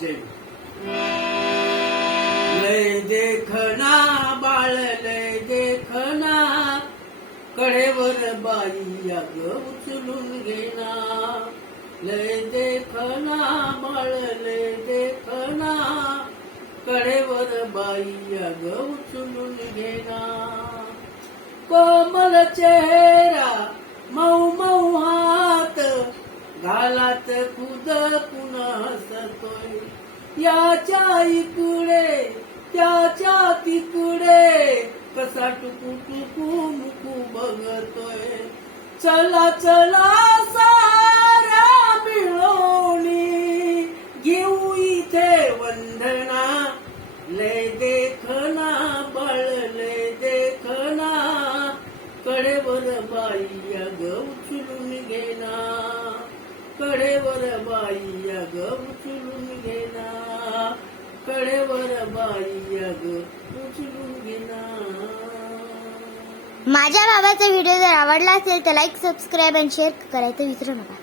जय लय देखना बाळ लय देखना कडेवर बाई अग उचलून घेना लय देखना बाळ लय देखना कडेवर बाई अग उचलून घेना कोमल चेहरा मऊ मऊ हात घालात खुद पुन्हा हसतोय याच्या इकडे त्याच्या तिकडे कसा टुकू टुकू मुकू बघतोय चला चला सारा मिळवणी घेऊ इथे वंदना लय देखना बाळ लय देखना कडेवर बाई अग उचलून घेना कडेवर बाई अग उचलून घेना कडेवर बाई अग उचलून घेना। माझ्या बाबाचा व्हिडिओ जर आवडला असेल तर लाईक सबस्क्राईब आणि शेअर करायचं विसरू नका।